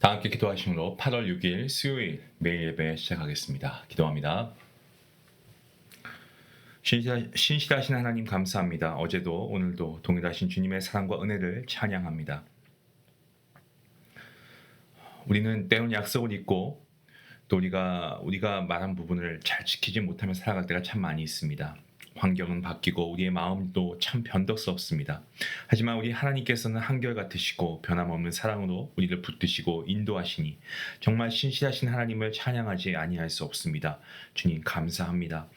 다 함께 기도하심으로 8월 6일 수요일 매일 예배 시작하겠습니다. 기도합니다. 신실하신 하나님 감사합니다. 어제도 오늘도 동일하신 주님의 사랑과 은혜를 찬양합니다. 우리는 때론 약속을 잊고 또 우리가 말한 부분을 잘 지키지 못하며 살아갈 때가 참 많이 있습니다. 환경은 바뀌고 우리의 마음도 참 변덕스럽습니다. 하지만 우리 하나님께서는 한결같으시고 변함없는 사랑으로 우리를 붙드시고 인도하시니 정말 신실하신 하나님을 찬양하지 아니할 수 없습니다. 주님 감사합니다.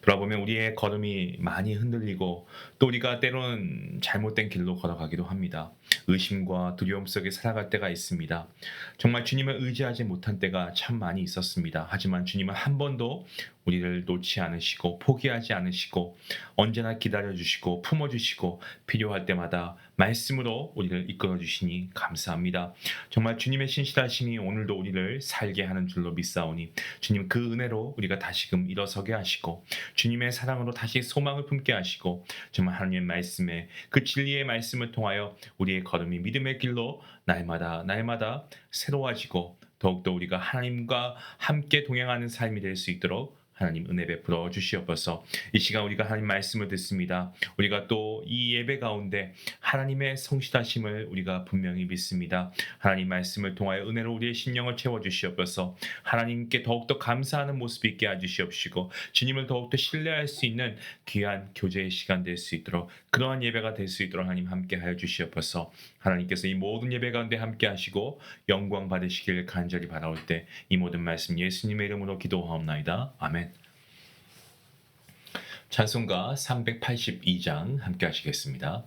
돌아보면 우리의 걸음이 많이 흔들리고 또 우리가 때로는 잘못된 길로 걸어가기도 합니다. 의심과 두려움 속에 살아갈 때가 있습니다. 정말 주님을 의지하지 못한 때가 참 많이 있었습니다. 하지만 주님은 한 번도 우리를 놓지 않으시고 포기하지 않으시고 언제나 기다려주시고 품어주시고 필요할 때마다 말씀으로 우리를 이끌어주시니 감사합니다. 정말 주님의 신실하심이 오늘도 우리를 살게 하는 줄로 믿사오니 주님 그 은혜로 우리가 다시금 일어서게 하시고 주님의 사랑으로 다시 소망을 품게 하시고 정말 하나님의 말씀에 그 진리의 말씀을 통하여 우리의 걸음이 믿음의 길로 날마다 새로워지고 더욱더 우리가 하나님과 함께 동행하는 삶이 될 수 있도록 하나님 은혜 베풀어 주시옵소서. 이 시간 우리가 하나님 말씀을 듣습니다. 우리가 또 이 예배 가운데 하나님의 성실하심을 우리가 분명히 믿습니다. 하나님 말씀을 통하여 은혜로 우리의 심령을 채워 주시옵소서. 하나님께 더욱더 감사하는 모습 있게 해주시옵시고 주님을 더욱더 신뢰할 수 있는 귀한 교제의 시간 될 수 있도록 그러한 예배가 될 수 있도록 하나님 함께 하여 주시옵소서. 하나님께서 이 모든 예배 가운데 함께 하시고 영광 받으시길 간절히 바라올 때 이 모든 말씀 예수님의 이름으로 기도하옵나이다. 아멘. 찬송가 382장 함께 하시겠습니다.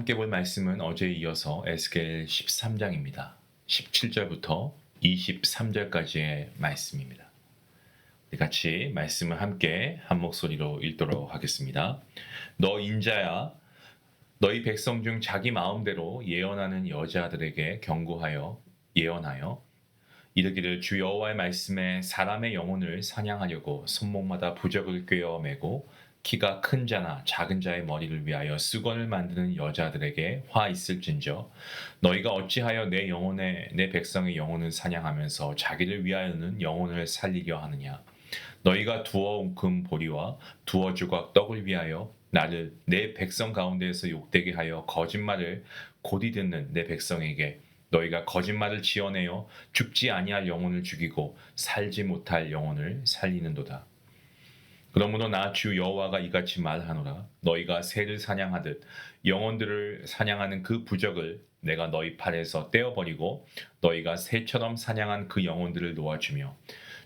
함께 볼 말씀은 어제에 이어서 에스겔 13장입니다. 17절부터 23절까지의 말씀입니다. 우리 같이 말씀을 함께 한 목소리로 읽도록 하겠습니다. 너 인자야, 너희 백성 중 자기 마음대로 예언하는 여자들에게 경고하여 예언하여 이르기를 주 여호와의 말씀에 사람의 영혼을 사냥하려고 손목마다 부적을 꿰어 매고 키가 큰 자나 작은 자의 머리를 위하여 수건을 만드는 여자들에게 화 있을진저 너희가 어찌하여 내 백성의 영혼을 사냥하면서 자기를 위하여는 영혼을 살리려 하느냐 너희가 두어 금 보리와 두어 조각 떡을 위하여 나를 내 백성 가운데에서 욕되게 하여 거짓말을 곧이 듣는 내 백성에게 너희가 거짓말을 지어내어 죽지 아니할 영혼을 죽이고 살지 못할 영혼을 살리는도다. 그러므로 나 주 여호와가 이같이 말하노라. 너희가 새를 사냥하듯 영혼들을 사냥하는 그 부적을 내가 너희 팔에서 떼어버리고 너희가 새처럼 사냥한 그 영혼들을 놓아주며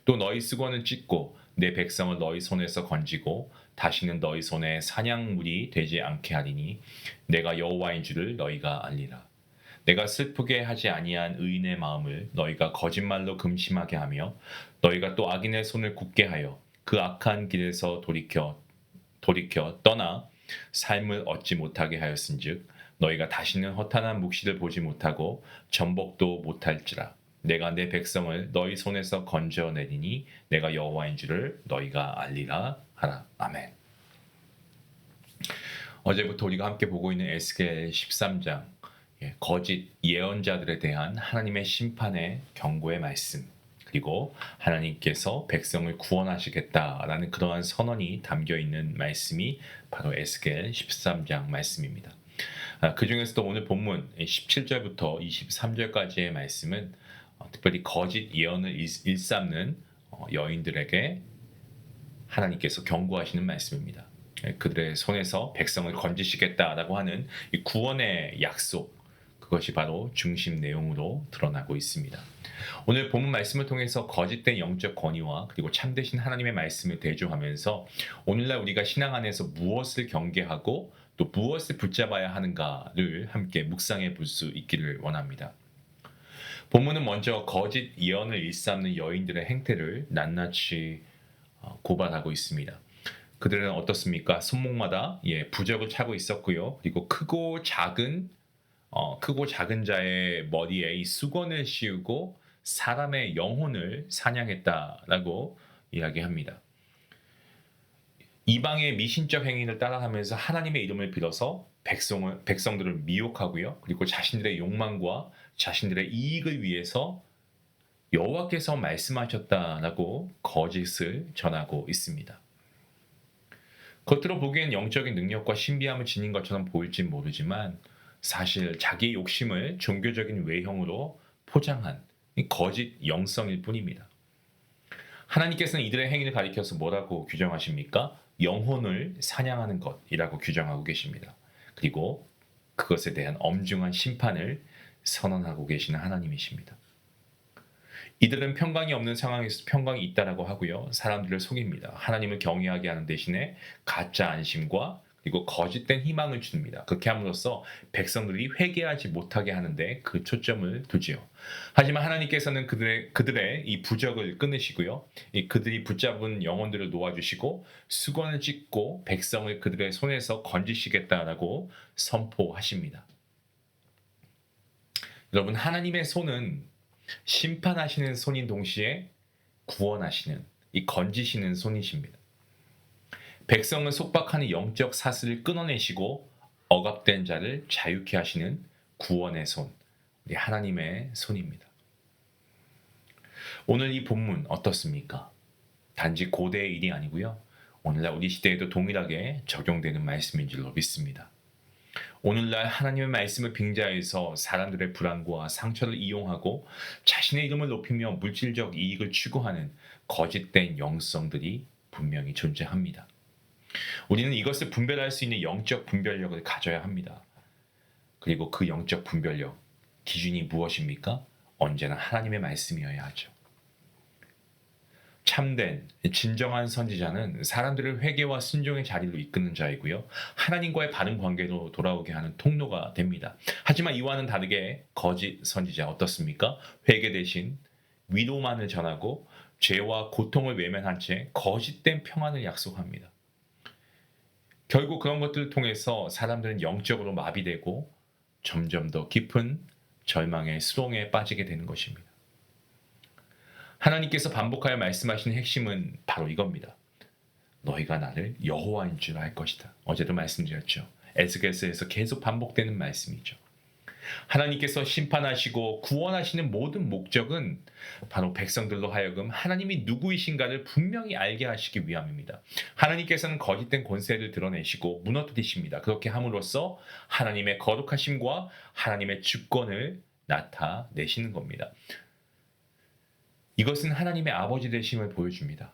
또 너희 수건을 찢고 내 백성을 너희 손에서 건지고 다시는 너희 손에 사냥물이 되지 않게 하리니 내가 여호와인 줄을 너희가 알리라. 내가 슬프게 하지 아니한 의인의 마음을 너희가 거짓말로 금심하게 하며 너희가 또 악인의 손을 굳게 하여 그 악한 길에서 돌이켜 떠나 삶을 얻지 못하게 하였은즉 너희가 다시는 허탄한 묵시를 보지 못하고 전복도 못할지라. 내가 내 백성을 너희 손에서 건져내리니 내가 여호와인 줄을 너희가 알리라 하라. 아멘. 어제부터 우리가 함께 보고 있는 에스겔 13장 거짓 예언자들에 대한 하나님의 심판의 경고의 말씀 그리고 하나님께서 백성을 구원하시겠다라는 그러한 선언이 담겨있는 말씀이 바로 에스겔 13장 말씀입니다. 그 중에서도 오늘 본문 17절부터 23절까지의 말씀은 특별히 거짓 예언을 일삼는 여인들에게 하나님께서 경고하시는 말씀입니다. 그들의 손에서 백성을 건지시겠다라고 하는 이 구원의 약속 그것이 바로 중심 내용으로 드러나고 있습니다. 오늘 본문 말씀을 통해서 거짓된 영적 권위와 그리고 참되신 하나님의 말씀을 대조하면서 오늘날 우리가 신앙 안에서 무엇을 경계하고 또 무엇을 붙잡아야 하는가를 함께 묵상해 볼 수 있기를 원합니다. 본문은 먼저 거짓 예언을 일삼는 여인들의 행태를 낱낱이 고발하고 있습니다. 그들은 어떻습니까? 손목마다 부적을 차고 있었고요. 그리고 크고 작은 자의 머리에 이 수건을 씌우고 사람의 영혼을 사냥했다라고 이야기합니다. 이방의 미신적 행위를 따라하면서 하나님의 이름을 빌어서 백성들을 미혹하고요. 그리고 자신들의 욕망과 자신들의 이익을 위해서 여호와께서 말씀하셨다라고 거짓을 전하고 있습니다. 겉으로 보기엔 영적인 능력과 신비함을 지닌 것처럼 보일지 모르지만 사실 자기의 욕심을 종교적인 외형으로 포장한 거짓 영성일 뿐입니다. 하나님께서는 이들의 행위를 가리켜서 뭐라고 규정하십니까? 영혼을 사냥하는 것이라고 규정하고 계십니다. 그리고 그것에 대한 엄중한 심판을 선언하고 계시는 하나님이십니다. 이들은 평강이 없는 상황에서 평강이 있다라고 하고요. 사람들을 속입니다. 하나님을 경외하게 하는 대신에 가짜 안심과 그리고 거짓된 희망을 줍니다. 그렇게 함으로써 백성들이 회개하지 못하게 하는데 그 초점을 두지요. 하지만 하나님께서는 그들의 이 부적을 끊으시고요. 그들이 붙잡은 영혼들을 놓아주시고 수건을 찢고 백성을 그들의 손에서 건지시겠다라고 선포하십니다. 여러분, 하나님의 손은 심판하시는 손인 동시에 구원하시는 이 건지시는 손이십니다. 백성을 속박하는 영적 사슬을 끊어내시고 억압된 자를 자유케 하시는 구원의 손, 우리 하나님의 손입니다. 오늘 이 본문 어떻습니까? 단지 고대의 일이 아니고요. 오늘날 우리 시대에도 동일하게 적용되는 말씀인 줄로 믿습니다. 오늘날 하나님의 말씀을 빙자해서 사람들의 불안과 상처를 이용하고 자신의 이름을 높이며 물질적 이익을 추구하는 거짓된 영성들이 분명히 존재합니다. 우리는 이것을 분별할 수 있는 영적 분별력을 가져야 합니다. 그리고 그 영적 분별력, 기준이 무엇입니까? 언제나 하나님의 말씀이어야 하죠. 참된 진정한 선지자는 사람들을 회개와 순종의 자리로 이끄는 자이고요. 하나님과의 바른 관계로 돌아오게 하는 통로가 됩니다. 하지만 이와는 다르게 거짓 선지자 어떻습니까? 회개 대신 위로만을 전하고 죄와 고통을 외면한 채 거짓된 평안을 약속합니다. 결국 그런 것들을 통해서 사람들은 영적으로 마비되고 점점 더 깊은 절망의 수렁에 빠지게 되는 것입니다. 하나님께서 반복하여 말씀하시는 핵심은 바로 이겁니다. 너희가 나를 여호와인 줄 알 것이다. 어제도 말씀드렸죠. 에스겔서에서 계속 반복되는 말씀이죠. 하나님께서 심판하시고 구원하시는 모든 목적은 바로 백성들로 하여금 하나님이 누구이신가를 분명히 알게 하시기 위함입니다. 하나님께서는 거짓된 권세를 드러내시고 무너뜨리십니다. 그렇게 함으로써 하나님의 거룩하심과 하나님의 주권을 나타내시는 겁니다. 이것은 하나님의 아버지 되심을 보여줍니다.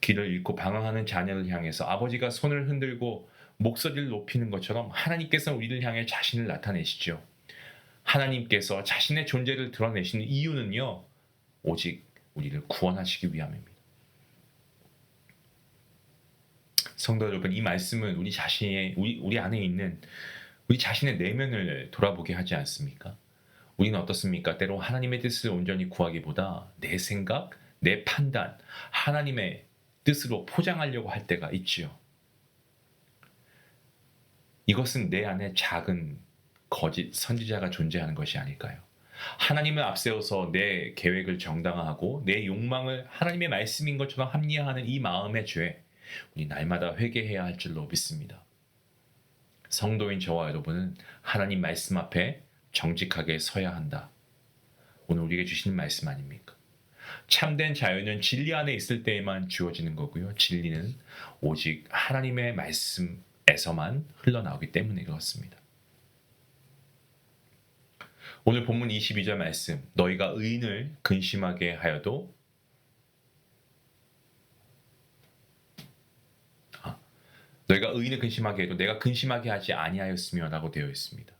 길을 잃고 방황하는 자녀를 향해서 아버지가 손을 흔들고 목소리를 높이는 것처럼 하나님께서 우리를 향해 자신을 나타내시죠. 하나님께서 자신의 존재를 드러내시는 이유는요, 오직 우리를 구원하시기 위함입니다. 성도 여러분, 이 말씀은 우리 안에 있는 우리 자신의 내면을 돌아보게 하지 않습니까? 우리는 어떻습니까? 때로 하나님의 뜻을 온전히 구하기보다 내 생각, 내 판단, 하나님의 뜻으로 포장하려고 할 때가 있지요. 이것은 내 안에 작은 거짓 선지자가 존재하는 것이 아닐까요? 하나님을 앞세워서 내 계획을 정당화하고 내 욕망을 하나님의 말씀인 것처럼 합리화하는 이 마음의 죄, 우리 날마다 회개해야 할 줄로 믿습니다. 성도인 저와 여러분은 하나님 말씀 앞에 정직하게 서야 한다. 오늘 우리에게 주시는 말씀 아닙니까? 참된 자유는 진리 안에 있을 때에만 주어지는 거고요. 진리는 오직 하나님의 말씀에서만 흘러나오기 때문에 그렇습니다. 오늘 본문 22절 말씀, 너희가 의인을 근심하게 하여도 너희가 의인을 근심하게 해도 내가 근심하게 하지 아니하였으며 라고 되어 있습니다.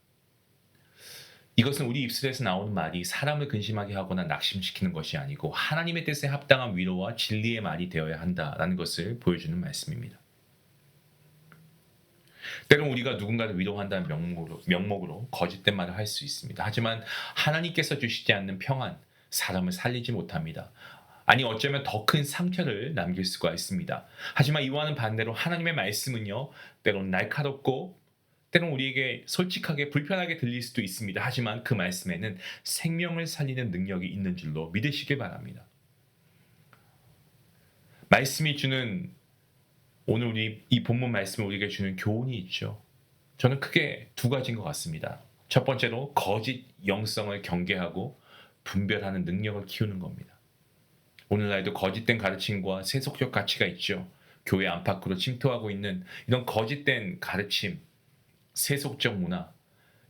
이것은 우리 입술에서 나오는 말이 사람을 근심하게 하거나 낙심시키는 것이 아니고 하나님의 뜻에 합당한 위로와 진리의 말이 되어야 한다라는 것을 보여주는 말씀입니다. 때론 우리가 누군가를 위로한다는 명목으로 거짓된 말을 할 수 있습니다. 하지만 하나님께서 주시지 않는 평안, 사람을 살리지 못합니다. 아니 어쩌면 더 큰 상처를 남길 수가 있습니다. 하지만 이와는 반대로 하나님의 말씀은요, 때론 날카롭고 때론 우리에게 솔직하게 불편하게 들릴 수도 있습니다. 하지만 그 말씀에는 생명을 살리는 능력이 있는 줄로 믿으시길 바랍니다. 말씀이 주는 오늘 우리 이 본문 말씀이 우리에게 주는 교훈이 있죠. 저는 크게 두 가지인 것 같습니다. 첫 번째로 거짓 영성을 경계하고 분별하는 능력을 키우는 겁니다. 오늘날에도 거짓된 가르침과 세속적 가치가 있죠. 교회 안팎으로 침투하고 있는 이런 거짓된 가르침, 세속적 문화,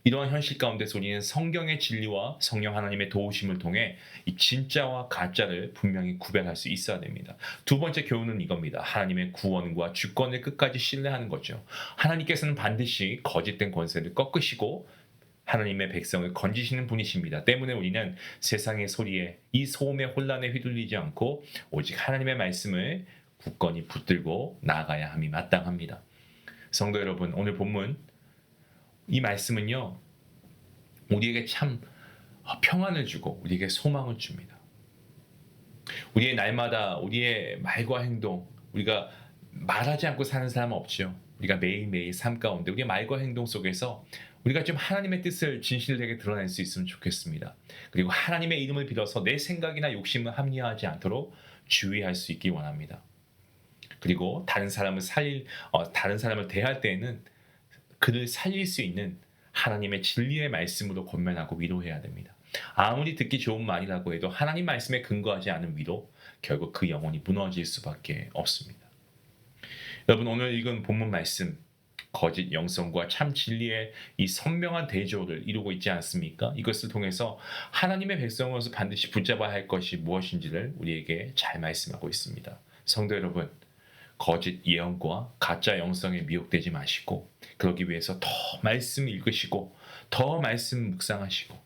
이러한 현실 가운데서 우리는 성경의 진리와 성령 하나님의 도우심을 통해 이 진짜와 가짜를 분명히 구별할 수 있어야 됩니다. 두 번째 교훈은 이겁니다. 하나님의 구원과 주권을 끝까지 신뢰하는 거죠. 하나님께서는 반드시 거짓된 권세를 꺾으시고 하나님의 백성을 건지시는 분이십니다. 때문에 우리는 세상의 소리에 이 소음의 혼란에 휘둘리지 않고 오직 하나님의 말씀을 굳건히 붙들고 나아가야 함이 마땅합니다. 성도 여러분, 오늘 본문 이 말씀은요, 우리에게 참 평안을 주고 우리에게 소망을 줍니다. 우리의 날마다 우리의 말과 행동, 우리가 말하지 않고 사는 사람은 없죠. 우리가 매일매일 삶 가운데 우리의 말과 행동 속에서 우리가 좀 하나님의 뜻을 진실되게 드러낼 수 있으면 좋겠습니다. 그리고 하나님의 이름을 빌어서 내 생각이나 욕심을 합리화하지 않도록 주의할 수 있기 원합니다. 그리고 다른 사람을 대할 때에는 그를 살릴 수 있는 하나님의 진리의 말씀으로 권면하고 위로해야 됩니다. 아무리 듣기 좋은 말이라고 해도 하나님 말씀에 근거하지 않은 위로, 결국 그 영혼이 무너질 수밖에 없습니다. 여러분, 오늘 읽은 본문 말씀, 거짓 영성과 참 진리의 이 선명한 대조를 이루고 있지 않습니까? 이것을 통해서 하나님의 백성으로서 반드시 붙잡아야 할 것이 무엇인지를 우리에게 잘 말씀하고 있습니다. 성도 여러분, 거짓 예언과 가짜 영성에 미혹되지 마시고 그러기 위해서 더 말씀 읽으시고 더 말씀 묵상하시고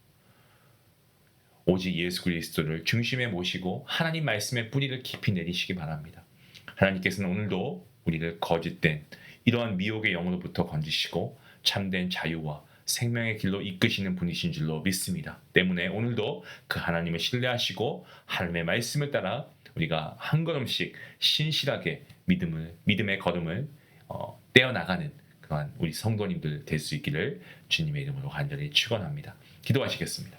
오직 예수 그리스도를 중심에 모시고 하나님 말씀의 뿌리를 깊이 내리시기 바랍니다. 하나님께서는 오늘도 우리를 거짓된 이러한 미혹의 영으로부터 건지시고 참된 자유와 생명의 길로 이끄시는 분이신 줄로 믿습니다. 때문에 오늘도 그 하나님을 신뢰하시고 하나님의 말씀을 따라 우리가 한 걸음씩 신실하게 믿음의 걸음을 떼어나가는 그러한 우리 성도님들 될 수 있기를 주님의 이름으로 간절히 축원합니다. 기도하시겠습니다.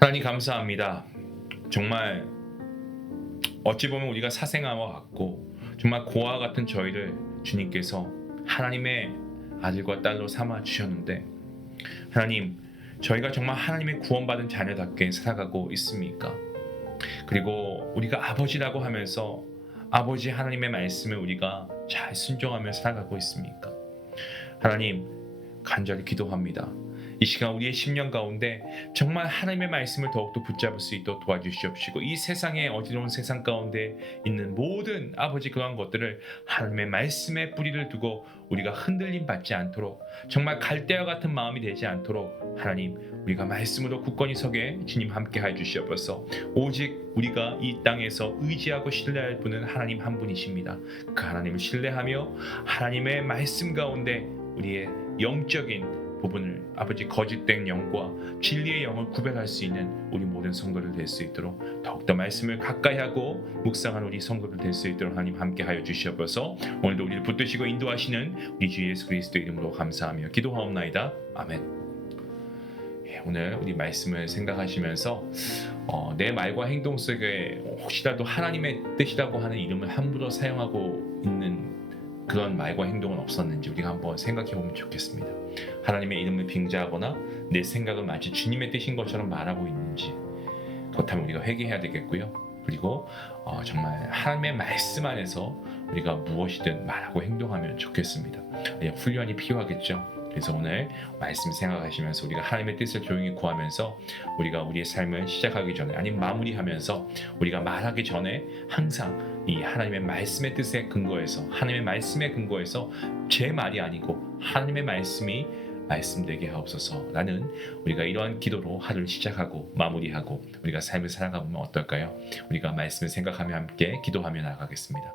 하나님 감사합니다. 정말 어찌 보면 우리가 사생아와 같고 정말 고아와 같은 저희를 주님께서 하나님의 아들과 딸로 삼아 주셨는데 하나님, 저희가 정말 하나님의 구원받은 자녀답게 살아가고 있습니까? 그리고 우리가 아버지라고 하면서 아버지 하나님의 말씀을 우리가 잘 순종하며 살아가고 있습니까? 하나님, 간절히 기도합니다. 이 시간 우리의 심령 가운데 정말 하나님의 말씀을 더욱더 붙잡을 수 있도록 도와주시옵시고 이 세상의 어지러운 세상 가운데 있는 모든 아버지 그러한 것들을 하나님의 말씀에 뿌리를 두고 우리가 흔들림 받지 않도록 정말 갈대와 같은 마음이 되지 않도록 하나님 우리가 말씀으로 굳건히 서게 주님 함께 해 주시옵소서. 오직 우리가 이 땅에서 의지하고 신뢰할 분은 하나님 한 분이십니다. 그 하나님을 신뢰하며 하나님의 말씀 가운데 우리의 영적인 부분을 아버지 거짓된 영과 진리의 영을 구별할 수 있는 우리 모든 성도들 될 수 있도록 더욱더 말씀을 가까이 하고 묵상하는 우리 성도들 될 수 있도록 하나님 함께하여 주시옵소서. 오늘도 우리를 붙드시고 인도하시는 우리 주 예수 그리스도 이름으로 감사하며 기도하옵나이다. 아멘. 오늘 우리 말씀을 생각하시면서 내 말과 행동 속에 혹시라도 하나님의 뜻이라고 하는 이름을 함부로 사용하고 있는 그런 말과 행동은 없었는지 우리가 한번 생각해 보면 좋겠습니다. 하나님의 이름을 빙자하거나 내 생각을 마치 주님의 뜻인 것처럼 말하고 있는지 그렇다면 우리가 회개해야 되겠고요. 그리고 정말 하나님의 말씀 안에서 우리가 무엇이든 말하고 행동하면 좋겠습니다. 훈련이 필요하겠죠. 그래서 오늘 말씀 생각하시면서 우리가 하나님의 뜻을 조용히 구하면서 우리가 우리의 삶을 시작하기 전에 아니면 마무리하면서 우리가 말하기 전에 항상 이 하나님의 말씀의 뜻에 근거해서 하나님의 말씀에 근거해서 제 말이 아니고 하나님의 말씀이 말씀되게 하옵소서라는 우리가 이러한 기도로 하루를 시작하고 마무리하고 우리가 삶을 살아가보면 어떨까요? 우리가 말씀을 생각하며 함께 기도하며 나아가겠습니다.